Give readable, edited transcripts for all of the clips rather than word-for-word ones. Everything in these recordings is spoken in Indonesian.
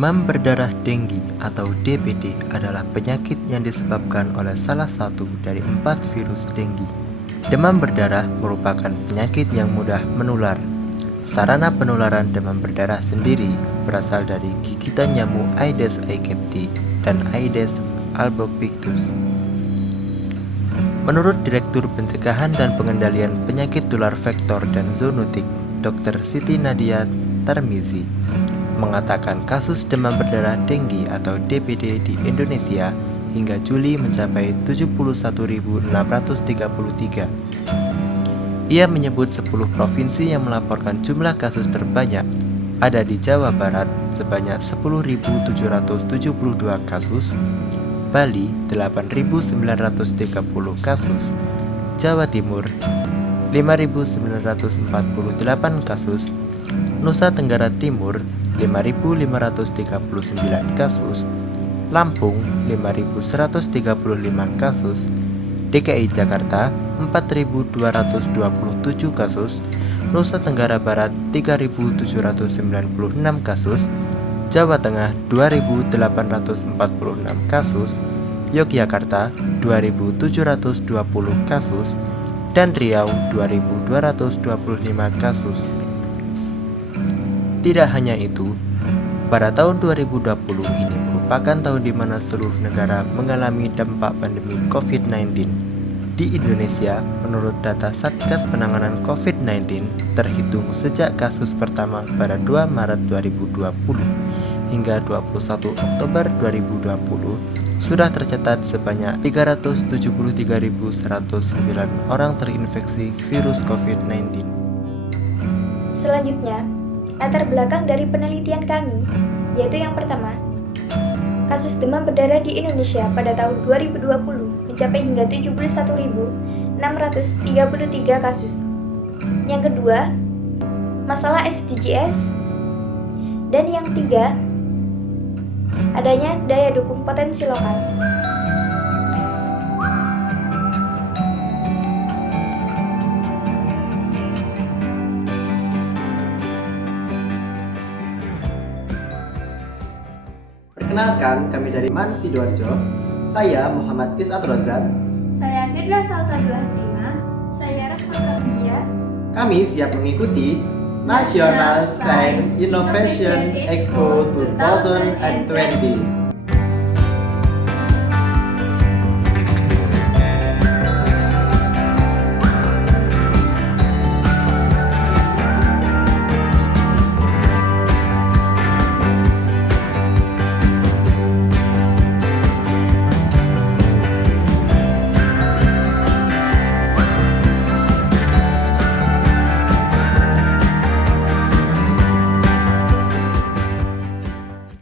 Demam berdarah denggi atau DBD adalah penyakit yang disebabkan oleh salah satu dari 4 virus denggi. Demam berdarah merupakan penyakit yang mudah menular. Sarana penularan demam berdarah sendiri berasal dari gigitan nyamuk Aedes aegypti dan Aedes albopictus. Menurut Direktur Pencegahan dan Pengendalian Penyakit Tular Vektor dan Zoonotik, Dr. Siti Nadia Tarmizi, mengatakan kasus demam berdarah denggi atau DBD di Indonesia hingga Juli mencapai 71.633. Ia menyebut 10 provinsi yang melaporkan jumlah kasus terbanyak ada di Jawa Barat sebanyak 10.772 kasus, Bali 8.930 kasus, Jawa Timur 5.948 kasus, Nusa Tenggara Timur 5.539 kasus, Lampung 5.135 kasus, DKI Jakarta 4.227 kasus, Nusa Tenggara Barat 3.796 kasus, Jawa Tengah 2.846 kasus, Yogyakarta 2.720 kasus, dan Riau 2.225 kasus. Tidak hanya itu, pada tahun 2020 ini merupakan tahun di mana seluruh negara mengalami dampak pandemi COVID-19. Di Indonesia, menurut data Satgas Penanganan COVID-19, terhitung sejak kasus pertama pada 2 Maret 2020 hingga 21 Oktober 2020, sudah tercatat sebanyak 373.109 orang terinfeksi virus COVID-19. Selanjutnya, latar belakang dari penelitian kami, yaitu yang pertama, kasus demam berdarah di Indonesia pada tahun 2020 mencapai hingga 71.633 kasus. Yang kedua, masalah SDGs. Dan yang ketiga, adanya daya dukung potensi lokal. Perkenalkan, kami dari MAN Sidoarjo. Saya Muhammad Isat Rozan. Saya Firda Salsabila Prima. Saya Rahma Kabia. Kami siap mengikuti National Science Innovation Expo 2020.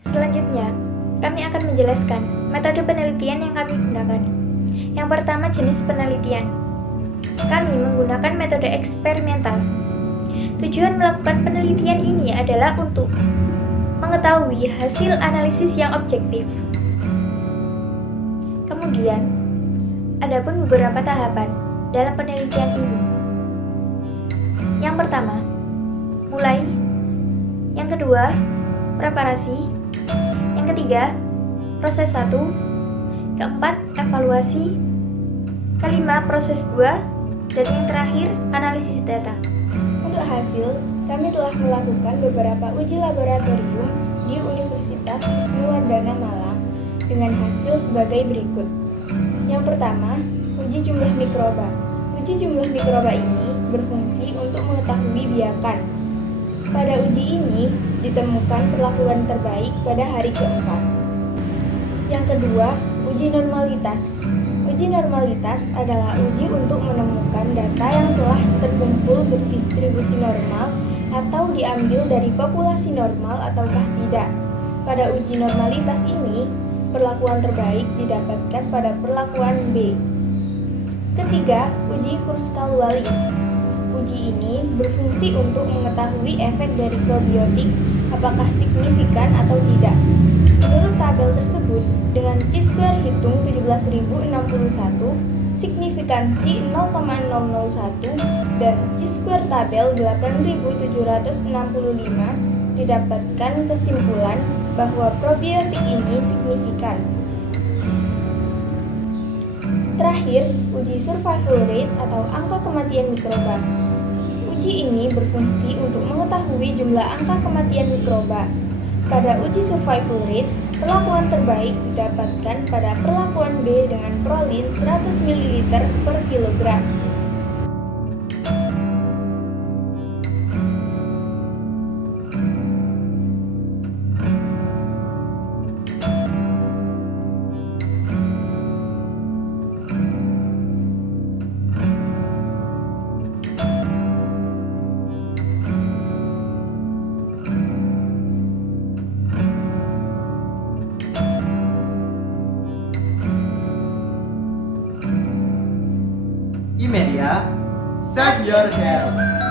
Selanjutnya, kami akan menjelaskan metode penelitian yang kami gunakan. Yang pertama, jenis penelitian. Kami menggunakan metode eksperimental. Tujuan melakukan penelitian ini adalah untuk mengetahui hasil analisis yang objektif. Kemudian, ada pun beberapa tahapan dalam penelitian ini. Yang pertama, mulai. Yang kedua, preparasi. Yang ketiga, proses 1. Keempat, evaluasi. Kelima, proses 2. Dan yang terakhir, analisis data. Untuk hasil, kami telah melakukan beberapa uji laboratorium di Universitas Wisnuwardana Malang dengan hasil sebagai berikut. Yang pertama, uji jumlah mikroba. Uji jumlah mikroba ini berfungsi untuk mengetahui biakan. Pada uji ini ditemukan perlakuan terbaik pada hari keempat. Yang kedua, uji normalitas. Uji normalitas adalah uji untuk menemukan data yang telah terkumpul berdistribusi normal atau diambil dari populasi normal ataukah tidak. Pada uji normalitas ini, perlakuan terbaik didapatkan pada perlakuan B. Ketiga, uji Kurzkalualis. Uji ini berfungsi untuk mengetahui efek dari probiotik apakah signifikan atau tidak. Menurut tabel tersebut, dengan chi-square hitung 17.061, signifikansi 0,001 dan chi-square tabel 8.765 didapatkan kesimpulan bahwa probiotik ini signifikan. Terakhir, uji survival rate atau angka kematian mikroba. Uji ini berfungsi untuk mengetahui jumlah angka kematian mikroba. Pada uji survival rate, perlakuan terbaik didapatkan pada perlakuan B dengan prolin 100 ml per kilogram. Imedia, save your health.